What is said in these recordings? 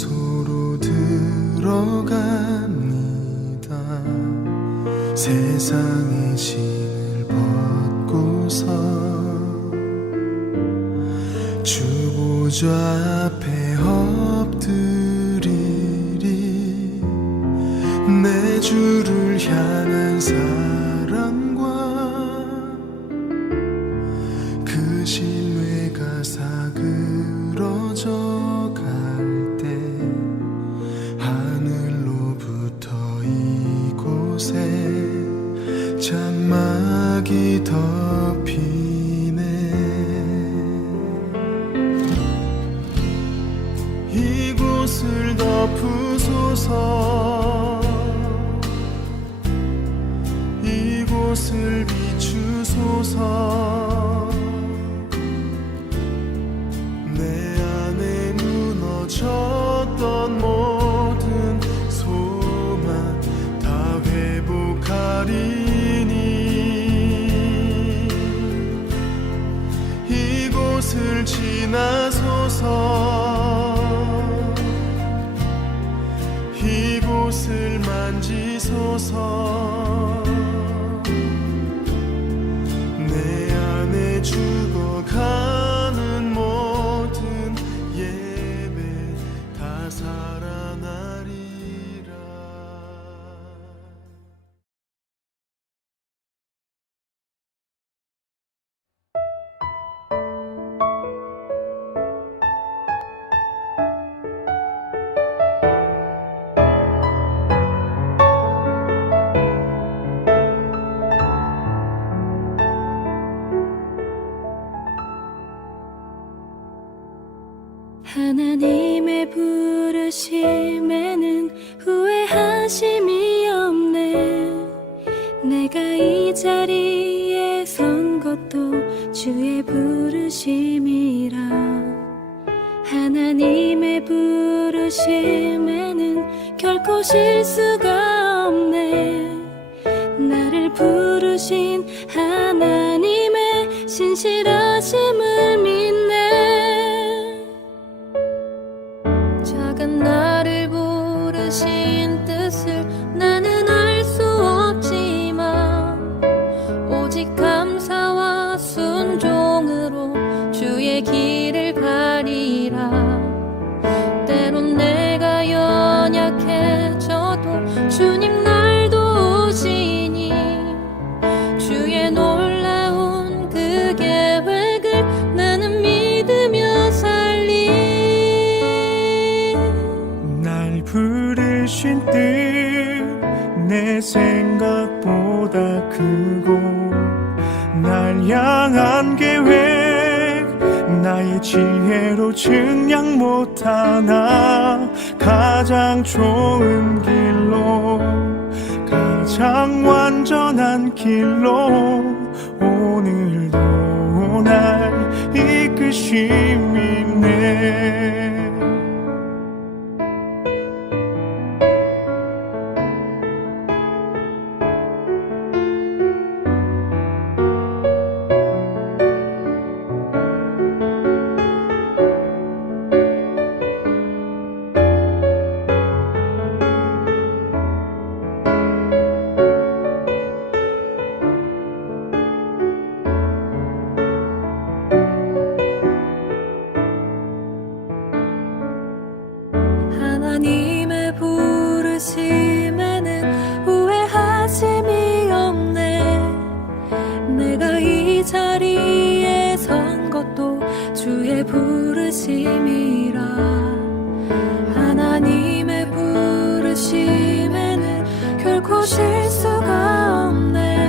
장소로 들어갑니다. 세상의 신을 벗고서 주 보좌 앞에 엎드리리. 내 주를 향한 사랑과 그 신뢰가 사그러져 갈 때 하늘로부터 이곳에 장막이 덮이네. 이곳을 덮으소서. 이곳을 비추소서. 내 안에 무너졌던 모든 소망 다 회복하리니. 이곳을 지나소서. 이곳을 만지소서. 내 안에 죽어가는 모든 예배 다 살아나리라. 하나님의 부르심에는 후회하심이 없네. 내가 이 자리에 선 것도 주의 부르심이라. 하나님의 부르심에는 결코 실수가 없네. 나를 부르신 하나님의 신실하심을 믿네. 작은 나를 부르신 뜻을 나는 알 수 없지만 오직 감사와 순종으로 주의 길을 가리라. 때론 내가 연약해져도 주님 날 도우시니 주의 놀라운 그 계획을 나는 믿으며 살리. 날 부르신 뜻 내 생각보다 크고 날 향한 계획 나의 지혜로 증량 못하나 가장 좋은 길로 가장 완전한 길로 오늘도 날 이끄심이네. 하나님의 부르심에는 후회하심이 없네. 내가 이 자리에 선 것도 주의 부르심이라. 하나님의 부르심에는 결코 실수가 없네.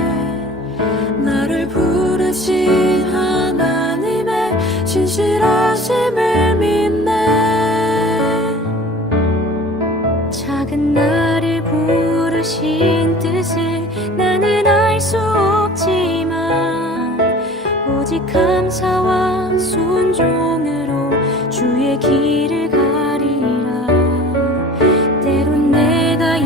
나를 부르신 하나님의 신실하심을 믿네. 작은 나를 부르신 뜻을 나는 알 수 없지만 오직 감사와 순종으로 주의 길을 가리라. 때론 내가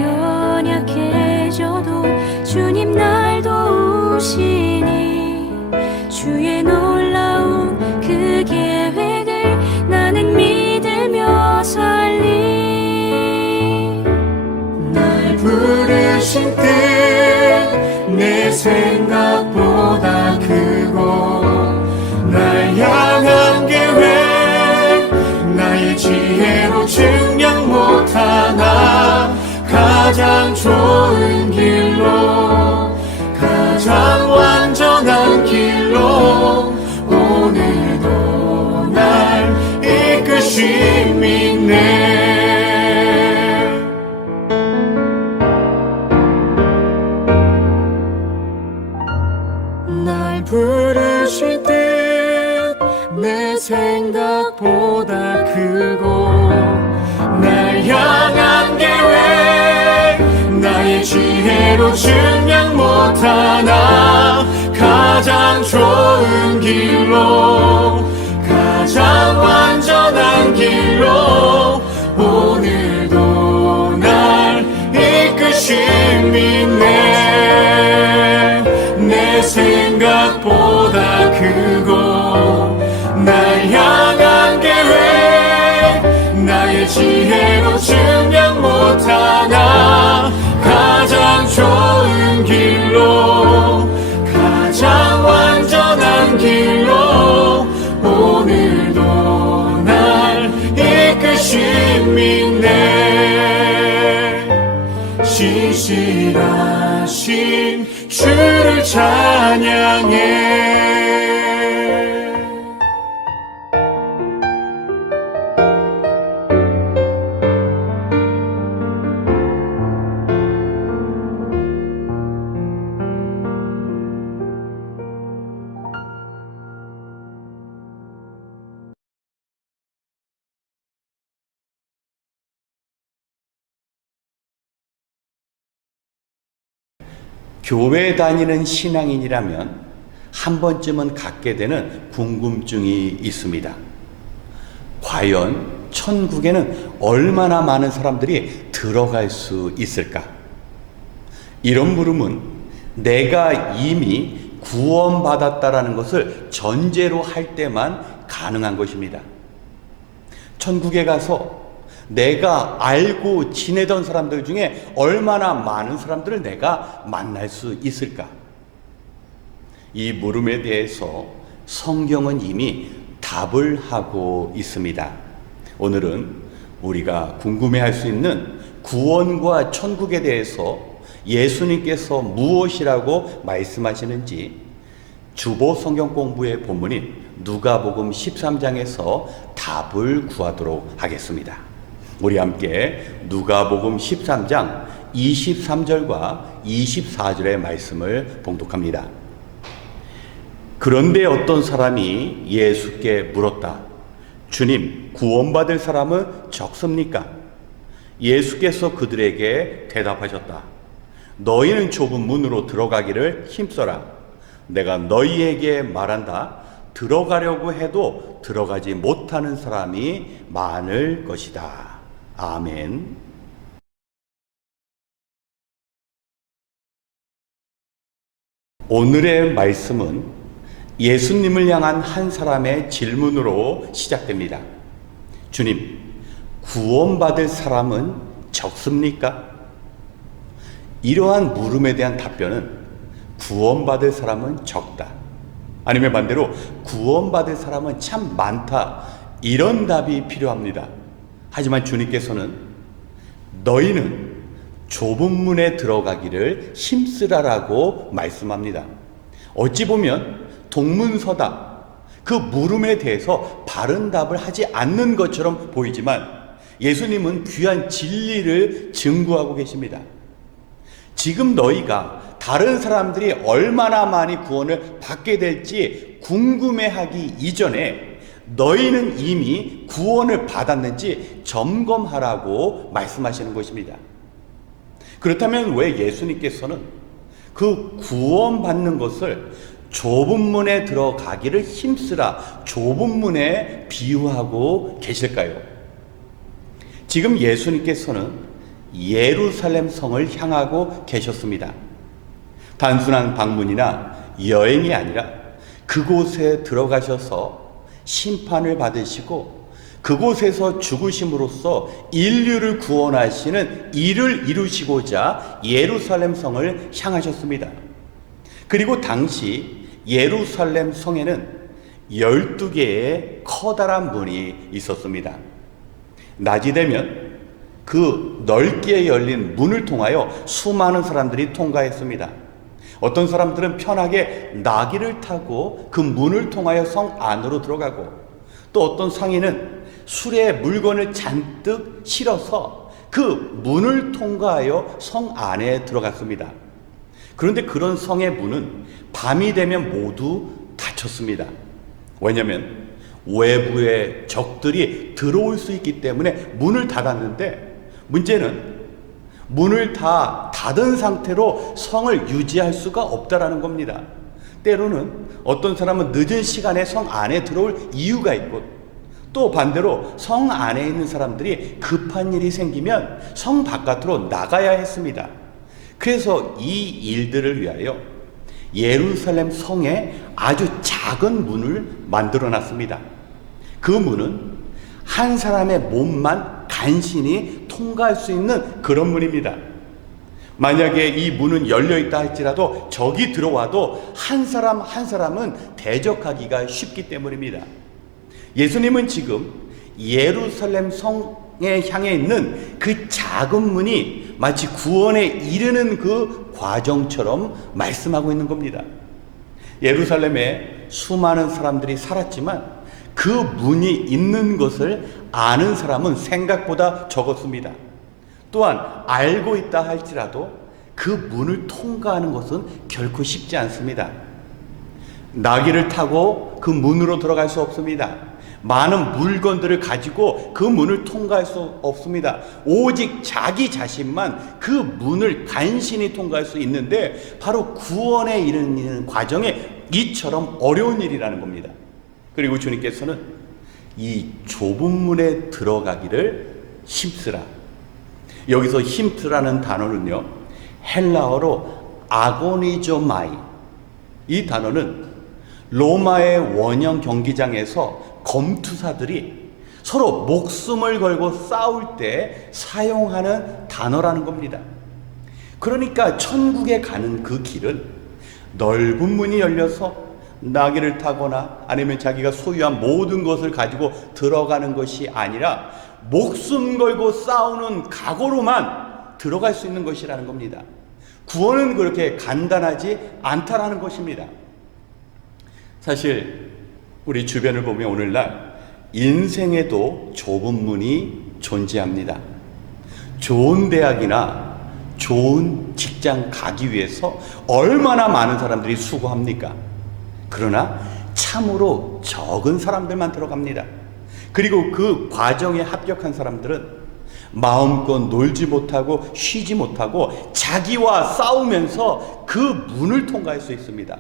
연약해져도 주님 날 도우시니 주의 놀라운 그 계획을 나는 믿으며 살리. 생각보다 크고 날 향한 계획 나의 지혜로 증량 못하나 가장 좋은 길로 가장 완전한 길로 오늘도 날 이끄심 있네. 날 부르실 때 내 생각보다 크고 날 향한 계획 나의 지혜로 증량 못하나 가장 좋은 길로 가장 완전한 길로 오늘도 날 이끄심 있네. 내 생각보다 크고 날 향한 계획 나의 지혜로 증량 못하나 가장 좋은 길로 가장 완전한 길로 오늘도 날 이끄심 있네. 신실하신 주를 찬양해. 교회 다니는 신앙인이라면 한 번쯤은 갖게 되는 궁금증이 있습니다. 과연 천국에는 얼마나 많은 사람들이 들어갈 수 있을까? 이런 물음은 내가 이미 구원받았다라는 것을 전제로 할 때만 가능한 것입니다. 천국에 가서 내가 알고 지내던 사람들 중에 얼마나 많은 사람들을 내가 만날 수 있을까? 이 물음에 대해서 성경은 이미 답을 하고 있습니다. 오늘은 우리가 궁금해할 수 있는 구원과 천국에 대해서 예수님께서 무엇이라고 말씀하시는지 주보 성경 공부의 본문인 누가복음 13장에서 답을 구하도록 하겠습니다. 우리 함께 누가복음 13장 23절과 24절의 말씀을 봉독합니다. 그런데 어떤 사람이 예수께 물었다. 주님, 구원받을 사람은 적습니까? 예수께서 그들에게 대답하셨다. 너희는 좁은 문으로 들어가기를 힘써라. 내가 너희에게 말한다. 들어가려고 해도 들어가지 못하는 사람이 많을 것이다. 아멘. 오늘의 말씀은 예수님을 향한 한 사람의 질문으로 시작됩니다. 주님, 구원받을 사람은 적습니까? 이러한 물음에 대한 답변은 구원받을 사람은 적다. 아니면 반대로 구원받을 사람은 참 많다. 이런 답이 필요합니다. 하지만 주님께서는 너희는 좁은 문에 들어가기를 힘쓰라라고 말씀합니다. 어찌 보면 동문서답, 그 물음에 대해서 바른 답을 하지 않는 것처럼 보이지만 예수님은 귀한 진리를 증거하고 계십니다. 지금 너희가 다른 사람들이 얼마나 많이 구원을 받게 될지 궁금해하기 이전에 너희는 이미 구원을 받았는지 점검하라고 말씀하시는 것입니다. 그렇다면 왜 예수님께서는 그 구원받는 것을 좁은 문에 들어가기를 힘쓰라, 좁은 문에 비유하고 계실까요? 지금 예수님께서는 예루살렘 성을 향하고 계셨습니다. 단순한 방문이나 여행이 아니라 그곳에 들어가셔서 심판을 받으시고 그곳에서 죽으심으로써 인류를 구원하시는 일을 이루시고자 예루살렘 성을 향하셨습니다. 그리고 당시 예루살렘 성에는 12개의 커다란 문이 있었습니다. 낮이 되면 그 넓게 열린 문을 통하여 수많은 사람들이 통과했습니다. 어떤 사람들은 편하게 나귀를 타고 그 문을 통하여 성 안으로 들어가고, 또 어떤 상인은 수레에 물건을 잔뜩 실어서 그 문을 통과하여 성 안에 들어갔습니다. 그런데 그런 성의 문은 밤이 되면 모두 닫혔습니다. 왜냐하면 외부의 적들이 들어올 수 있기 때문에 문을 닫았는데, 문제는 문을 다 닫은 상태로 성을 유지할 수가 없다라는 겁니다. 때로는 어떤 사람은 늦은 시간에 성 안에 들어올 이유가 있고, 또 반대로 성 안에 있는 사람들이 급한 일이 생기면 성 바깥으로 나가야 했습니다. 그래서 이 일들을 위하여 예루살렘 성에 아주 작은 문을 만들어 놨습니다. 그 문은 한 사람의 몸만 간신히 통과할 수 있는 그런 문입니다. 만약에 이 문은 열려 있다 할지라도 적이 들어와도 한 사람 한 사람은 대적하기가 쉽기 때문입니다. 예수님은 지금 예루살렘 성에 향해 있는 그 작은 문이 마치 구원에 이르는 그 과정처럼 말씀하고 있는 겁니다. 예루살렘에 수많은 사람들이 살았지만 그 문이 있는 것을 아는 사람은 생각보다 적었습니다. 또한 알고 있다 할지라도 그 문을 통과하는 것은 결코 쉽지 않습니다. 나귀를 타고 그 문으로 들어갈 수 없습니다. 많은 물건들을 가지고 그 문을 통과할 수 없습니다. 오직 자기 자신만 그 문을 간신히 통과할 수 있는데, 바로 구원에 이르는 과정에 이처럼 어려운 일이라는 겁니다. 그리고 주님께서는 이 좁은 문에 들어가기를 힘쓰라. 여기서 힘쓰라는 단어는요, 헬라어로 아고니조마이, 이 단어는 로마의 원형 경기장에서 검투사들이 서로 목숨을 걸고 싸울 때 사용하는 단어라는 겁니다. 그러니까 천국에 가는 그 길은 넓은 문이 열려서 나귀를 타거나 아니면 자기가 소유한 모든 것을 가지고 들어가는 것이 아니라 목숨 걸고 싸우는 각오로만 들어갈 수 있는 것이라는 겁니다. 구원은 그렇게 간단하지 않다라는 것입니다. 사실 우리 주변을 보면 오늘날 인생에도 좁은 문이 존재합니다. 좋은 대학이나 좋은 직장 가기 위해서 얼마나 많은 사람들이 수고합니까? 그러나 참으로 적은 사람들만 들어갑니다. 그리고 그 과정에 합격한 사람들은 마음껏 놀지 못하고 쉬지 못하고 자기와 싸우면서 그 문을 통과할 수 있습니다.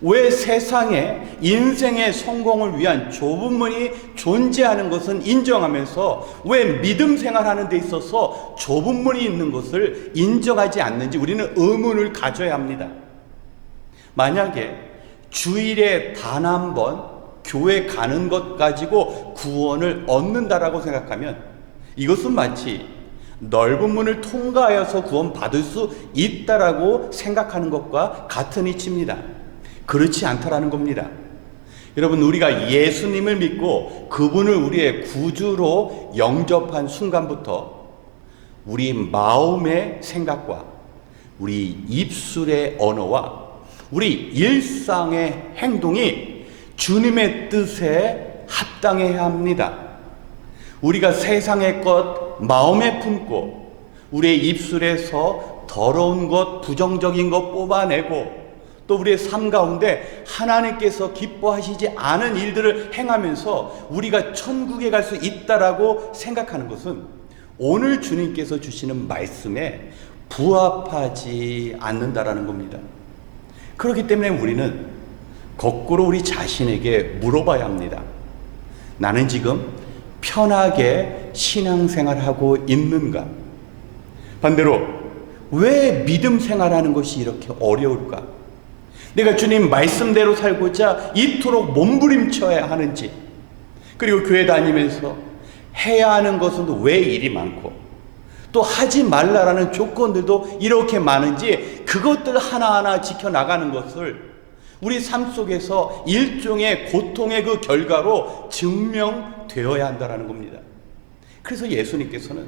왜 세상에 인생의 성공을 위한 좁은 문이 존재하는 것은 인정하면서 왜 믿음 생활하는 데 있어서 좁은 문이 있는 것을 인정하지 않는지 우리는 의문을 가져야 합니다. 만약에 주일에 단 한 번 교회 가는 것 가지고 구원을 얻는다라고 생각하면 이것은 마치 넓은 문을 통과하여서 구원받을 수 있다라고 생각하는 것과 같은 이치입니다. 그렇지 않다라는 겁니다. 여러분, 우리가 예수님을 믿고 그분을 우리의 구주로 영접한 순간부터 우리 마음의 생각과 우리 입술의 언어와 우리 일상의 행동이 주님의 뜻에 합당해야 합니다. 우리가 세상의 것 마음에 품고 우리의 입술에서 더러운 것, 부정적인 것 뽑아내고 또 우리의 삶 가운데 하나님께서 기뻐하시지 않은 일들을 행하면서 우리가 천국에 갈 수 있다라고 생각하는 것은 오늘 주님께서 주시는 말씀에 부합하지 않는다라는 겁니다. 그렇기 때문에 우리는 거꾸로 우리 자신에게 물어봐야 합니다. 나는 지금 편하게 신앙생활하고 있는가? 반대로 왜 믿음 생활하는 것이 이렇게 어려울까? 내가 주님 말씀대로 살고자 이토록 몸부림쳐야 하는지, 그리고 교회 다니면서 해야 하는 것은 왜 일이 많고 또 하지 말라라는 조건들도 이렇게 많은지 그것들 하나하나 지켜나가는 것을 우리 삶 속에서 일종의 고통의 그 결과로 증명되어야 한다는 겁니다. 그래서 예수님께서는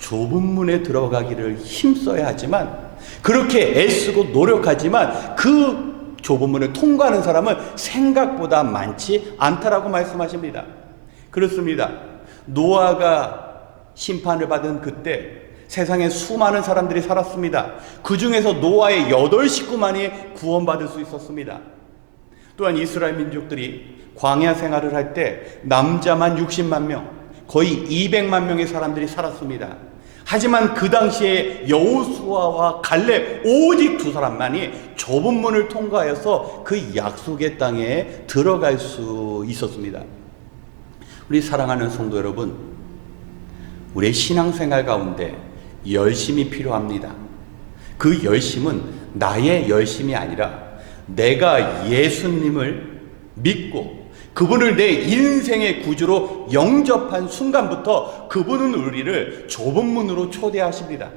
좁은 문에 들어가기를 힘써야 하지만, 그렇게 애쓰고 노력하지만 그 좁은 문을 통과하는 사람은 생각보다 많지 않다라고 말씀하십니다. 그렇습니다. 노아가 심판을 받은 그때 세상에 수많은 사람들이 살았습니다. 그 중에서 노아의 8식구만이 구원받을 수 있었습니다. 또한 이스라엘 민족들이 광야 생활을 할 때 남자만 60만 명, 거의 200만 명의 사람들이 살았습니다. 하지만 그 당시에 여호수아와 갈렙 오직 두 사람만이 좁은 문을 통과해서 그 약속의 땅에 들어갈 수 있었습니다. 우리 사랑하는 성도 여러분, 우리의 신앙생활 가운데 열심이 필요합니다. 그 열심은 나의 열심이 아니라 내가 예수님을 믿고 그분을 내 인생의 구주로 영접한 순간부터 그분은 우리를 좁은 문으로 초대하십니다.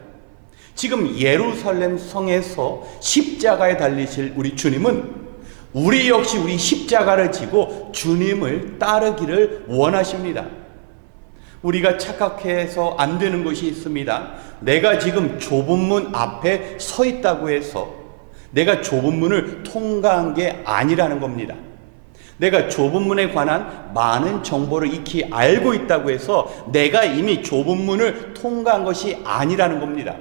지금 예루살렘 성에서 십자가에 달리실 우리 주님은 우리 역시 우리 십자가를 지고 주님을 따르기를 원하십니다. 우리가 착각해서 안 되는 것이 있습니다. 내가 지금 좁은 문 앞에 서 있다고 해서 내가 좁은 문을 통과한 게 아니라는 겁니다. 내가 좁은 문에 관한 많은 정보를 익히 알고 있다고 해서 내가 이미 좁은 문을 통과한 것이 아니라는 겁니다.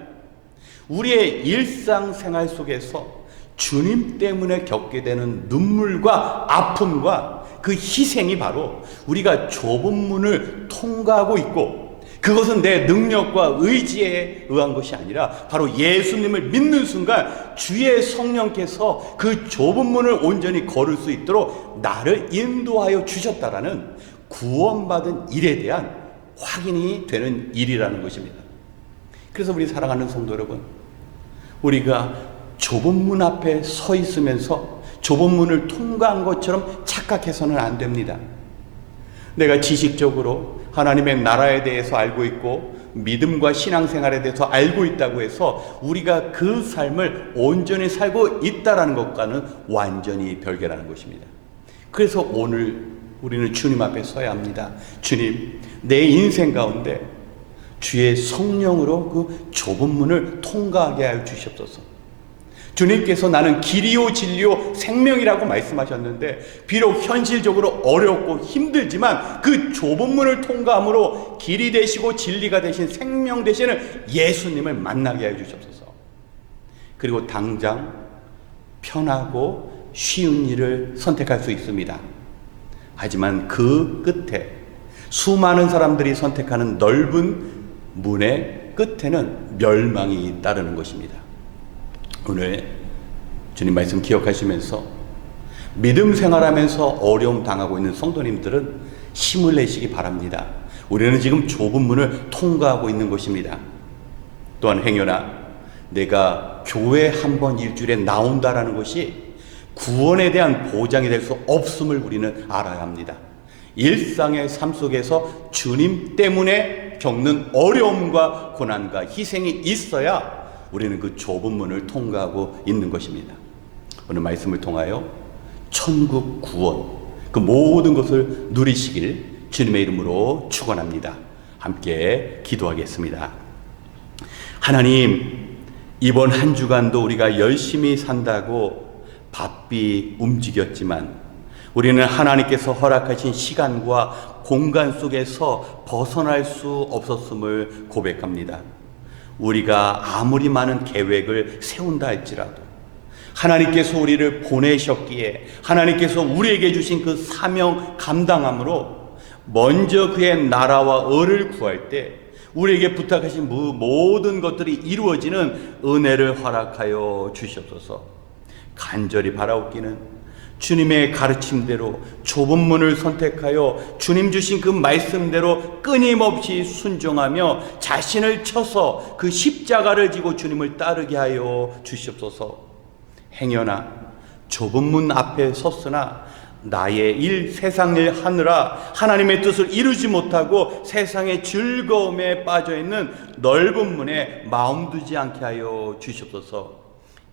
우리의 일상생활 속에서 주님 때문에 겪게 되는 눈물과 아픔과 그 희생이 바로 우리가 좁은 문을 통과하고 있고, 그것은 내 능력과 의지에 의한 것이 아니라 바로 예수님을 믿는 순간 주의 성령께서 그 좁은 문을 온전히 걸을 수 있도록 나를 인도하여 주셨다라는 구원받은 일에 대한 확인이 되는 일이라는 것입니다. 그래서 우리 사랑하는 성도 여러분, 우리가 좁은 문 앞에 서 있으면서 좁은 문을 통과한 것처럼 착각해서는 안 됩니다. 내가 지식적으로 하나님의 나라에 대해서 알고 있고 믿음과 신앙생활에 대해서 알고 있다고 해서 우리가 그 삶을 온전히 살고 있다는 것과는 완전히 별개라는 것입니다. 그래서 오늘 우리는 주님 앞에 서야 합니다. 주님, 내 인생 가운데 주의 성령으로 그 좁은 문을 통과하게 하여 주시옵소서. 주님께서 나는 길이요 진리요 생명이라고 말씀하셨는데, 비록 현실적으로 어렵고 힘들지만 그 좁은 문을 통과함으로 길이 되시고 진리가 되신 생명 되시는 예수님을 만나게 해 주시옵소서. 그리고 당장 편하고 쉬운 일을 선택할 수 있습니다. 하지만 그 끝에 수많은 사람들이 선택하는 넓은 문의 끝에는 멸망이 따르는 것입니다. 오늘 주님 말씀 기억하시면서 믿음 생활하면서 어려움 당하고 있는 성도님들은 힘을 내시기 바랍니다. 우리는 지금 좁은 문을 통과하고 있는 것입니다. 또한 행여나 내가 교회 한 번 일주일에 나온다라는 것이 구원에 대한 보장이 될 수 없음을 우리는 알아야 합니다. 일상의 삶 속에서 주님 때문에 겪는 어려움과 고난과 희생이 있어야 우리는 그 좁은 문을 통과하고 있는 것입니다. 오늘 말씀을 통하여 천국 구원, 그 모든 것을 누리시길 주님의 이름으로 축원합니다. 함께 기도하겠습니다. 하나님, 이번 한 주간도 우리가 열심히 산다고 바삐 움직였지만 우리는 하나님께서 허락하신 시간과 공간 속에서 벗어날 수 없었음을 고백합니다. 우리가 아무리 많은 계획을 세운다 할지라도 하나님께서 우리를 보내셨기에 하나님께서 우리에게 주신 그 사명 감당함으로 먼저 그의 나라와 의를 구할 때 우리에게 부탁하신 모든 것들이 이루어지는 은혜를 허락하여 주시옵소서. 간절히 바라옵기는 주님의 가르침대로 좁은 문을 선택하여 주님 주신 그 말씀대로 끊임없이 순종하며 자신을 쳐서 그 십자가를 지고 주님을 따르게 하여 주시옵소서. 행여나 좁은 문 앞에 섰으나 나의 일 세상 일 하느라 하나님의 뜻을 이루지 못하고 세상의 즐거움에 빠져있는 넓은 문에 마음 두지 않게 하여 주시옵소서.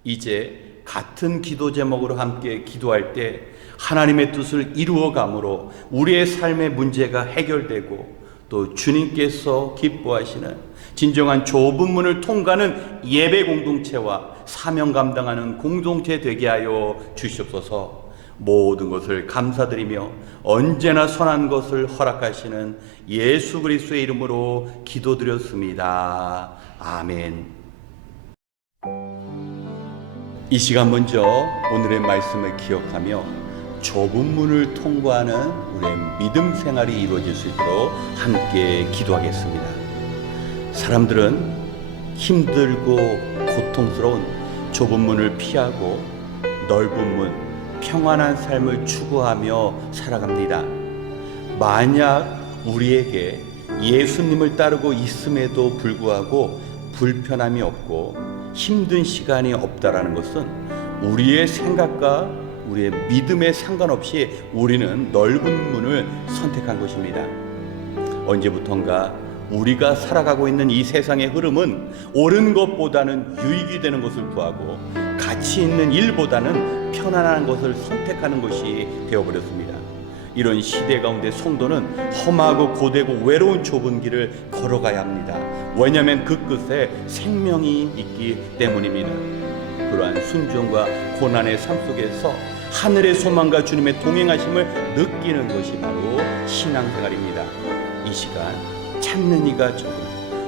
이제 같은 기도 제목으로 함께 기도할 때 하나님의 뜻을 이루어감으로 우리의 삶의 문제가 해결되고 또 주님께서 기뻐하시는 진정한 좁은 문을 통과하는 예배 공동체와 사명 감당하는 공동체 되게 하여 주시옵소서. 모든 것을 감사드리며 언제나 선한 것을 허락하시는 예수 그리스도의 이름으로 기도드렸습니다. 아멘. 이 시간 먼저 오늘의 말씀을 기억하며 좁은 문을 통과하는 우리의 믿음 생활이 이루어질 수 있도록 함께 기도하겠습니다. 사람들은 힘들고 고통스러운 좁은 문을 피하고 넓은 문, 평안한 삶을 추구하며 살아갑니다. 만약 우리에게 예수님을 따르고 있음에도 불구하고 불편함이 없고 힘든 시간이 없다라는 것은 우리의 생각과 우리의 믿음에 상관없이 우리는 넓은 문을 선택한 것입니다. 언제부턴가 우리가 살아가고 있는 이 세상의 흐름은 옳은 것보다는 유익이 되는 것을 구하고 가치 있는 일보다는 편안한 것을 선택하는 것이 되어버렸습니다. 이런 시대 가운데 성도는 험하고 고되고 외로운 좁은 길을 걸어가야 합니다. 왜냐하면 그 끝에 생명이 있기 때문입니다. 그러한 순종과 고난의 삶 속에서 하늘의 소망과 주님의 동행하심을 느끼는 것이 바로 신앙생활입니다. 이 시간 찾는 이가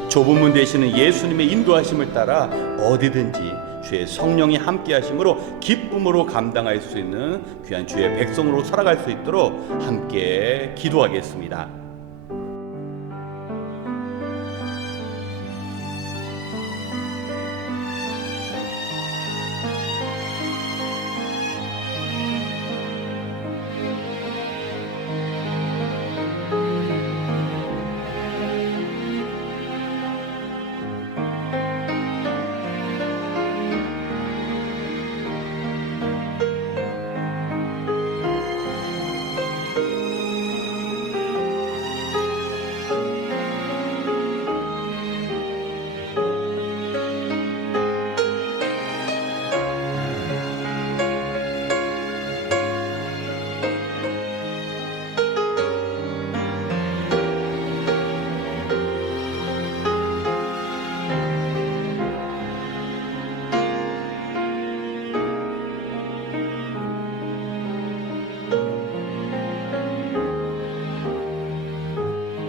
좁은 문 되시는 예수님의 인도하심을 따라 어디든지 주의 성령이 함께 하심으로 기쁨으로 감당할 수 있는 귀한 주의 백성으로 살아갈 수 있도록 함께 기도하겠습니다.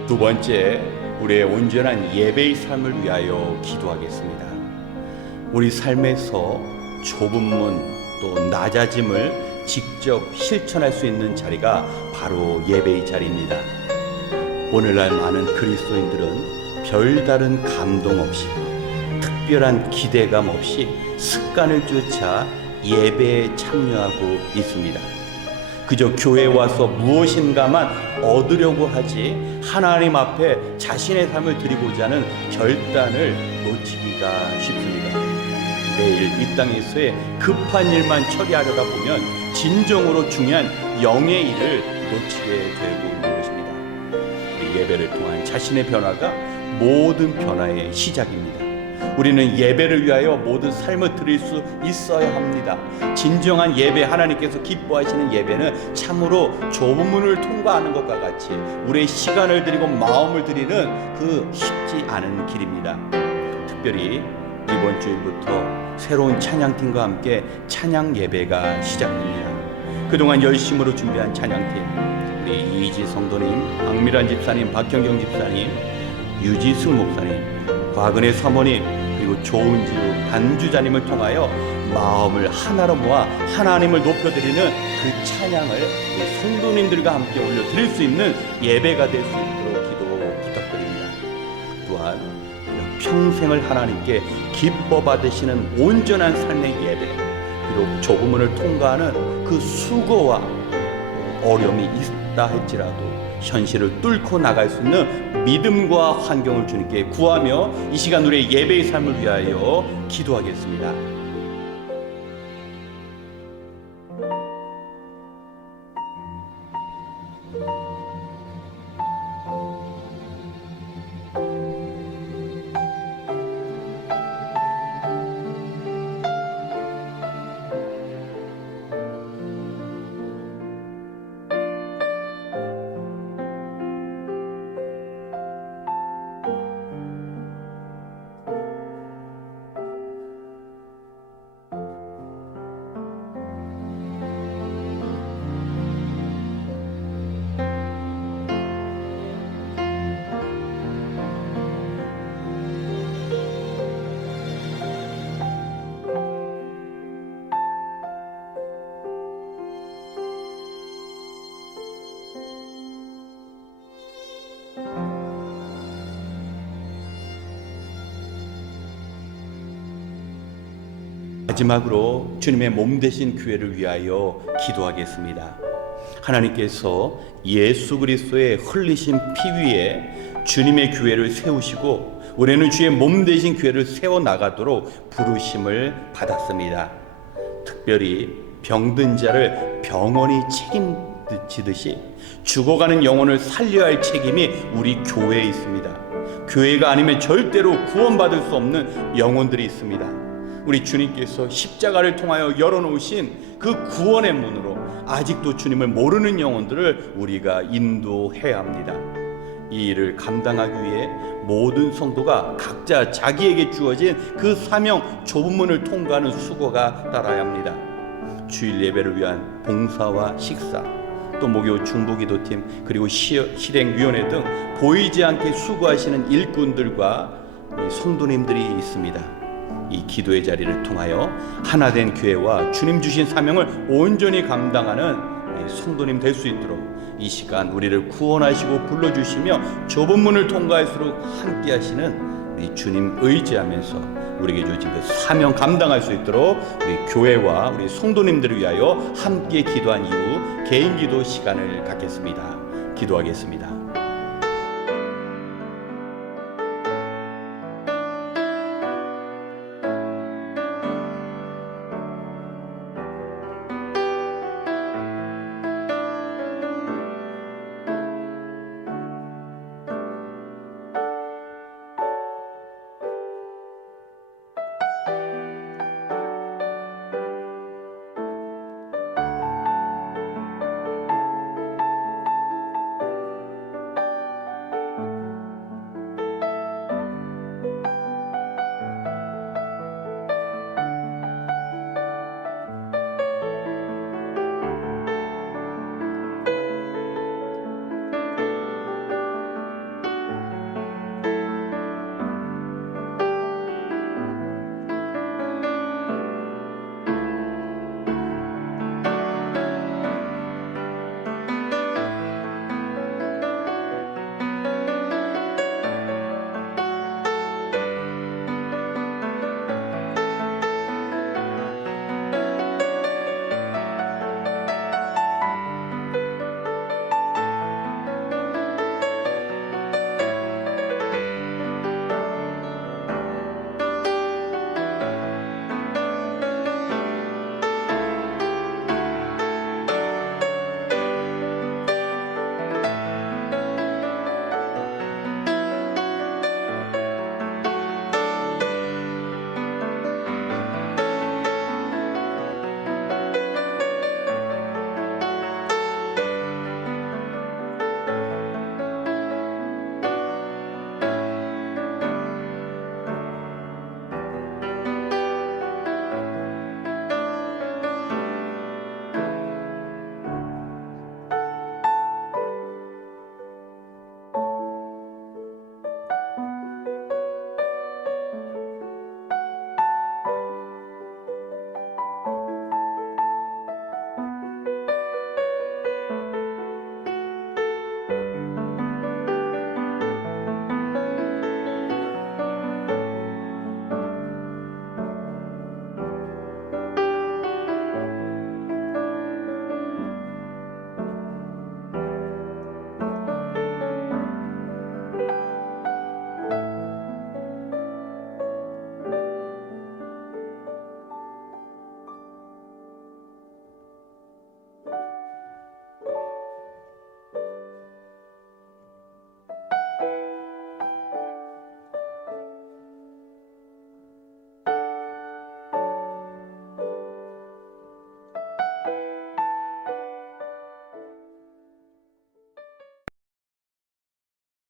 두 번째, 우리의 온전한 예배의 삶을 위하여 기도하겠습니다. 우리 삶에서 좁은 문 또 낮아짐을 직접 실천할 수 있는 자리가 바로 예배의 자리입니다. 오늘날 많은 그리스도인들은 별다른 감동 없이 특별한 기대감 없이 습관을 쫓아 예배에 참여하고 있습니다. 그저 교회에 와서 무엇인가만 얻으려고 하지 하나님 앞에 자신의 삶을 드리고자 하는 결단을 놓치기가 쉽습니다. 매일 이 땅에서의 급한 일만 처리하려다 보면 진정으로 중요한 영의 일을 놓치게 되고 있는 것입니다. 이 예배를 통한 자신의 변화가 모든 변화의 시작입니다. 우리는 예배를 위하여 모든 삶을 드릴 수 있어야 합니다. 진정한 예배, 하나님께서 기뻐하시는 예배는 참으로 좁은 문을 통과하는 것과 같이 우리의 시간을 드리고 마음을 드리는 그 쉽지 않은 길입니다. 특별히 이번 주일부터 새로운 찬양팀과 함께 찬양 예배가 시작됩니다. 그동안 열심으로 준비한 찬양팀, 우리 이지 성도님, 박미란 집사님, 박경경 집사님, 유지승 목사님, 곽은혜 사모님, 그리고 조은주 단주자님을 통하여 마음을 하나로 모아 하나님을 높여드리는 그 찬양을 우리 성도님들과 함께 올려드릴 수 있는 예배가 될 수 있도록 기도 부탁드립니다. 또한 평생을 하나님께 기뻐 받으시는 온전한 삶의 예배, 비록 좁은 문을 통과하는 그 수고와 어려움이 있다 할지라도 현실을 뚫고 나갈 수 있는 믿음과 환경을 주님께 구하며 이 시간 우리의 예배의 삶을 위하여 기도하겠습니다. 마지막으로 주님의 몸 되신 교회를 위하여 기도하겠습니다. 하나님께서 예수 그리스도의 흘리신 피 위에 주님의 교회를 세우시고 우리는 주의 몸 되신 교회를 세워나가도록 부르심을 받았습니다. 특별히 병든 자를 병원이 책임지듯이 죽어가는 영혼을 살려야 할 책임이 우리 교회에 있습니다. 교회가 아니면 절대로 구원받을 수 없는 영혼들이 있습니다. 우리 주님께서 십자가를 통하여 열어놓으신 그 구원의 문으로 아직도 주님을 모르는 영혼들을 우리가 인도해야 합니다. 이 일을 감당하기 위해 모든 성도가 각자 자기에게 주어진 그 사명 좁은 문을 통과하는 수고가 따라야 합니다. 주일 예배를 위한 봉사와 식사, 또 목요 중보기도팀, 그리고 실행위원회 등 보이지 않게 수고하시는 일꾼들과 성도님들이 있습니다. 이 기도의 자리를 통하여 하나된 교회와 주님 주신 사명을 온전히 감당하는 성도님 될 수 있도록 이 시간 우리를 구원하시고 불러주시며 좁은 문을 통과할수록 함께 하시는 우리 주님 의지하면서 우리에게 주어진 그 사명 감당할 수 있도록 우리 교회와 우리 성도님들을 위하여 함께 기도한 이후 개인 기도 시간을 갖겠습니다. 기도하겠습니다.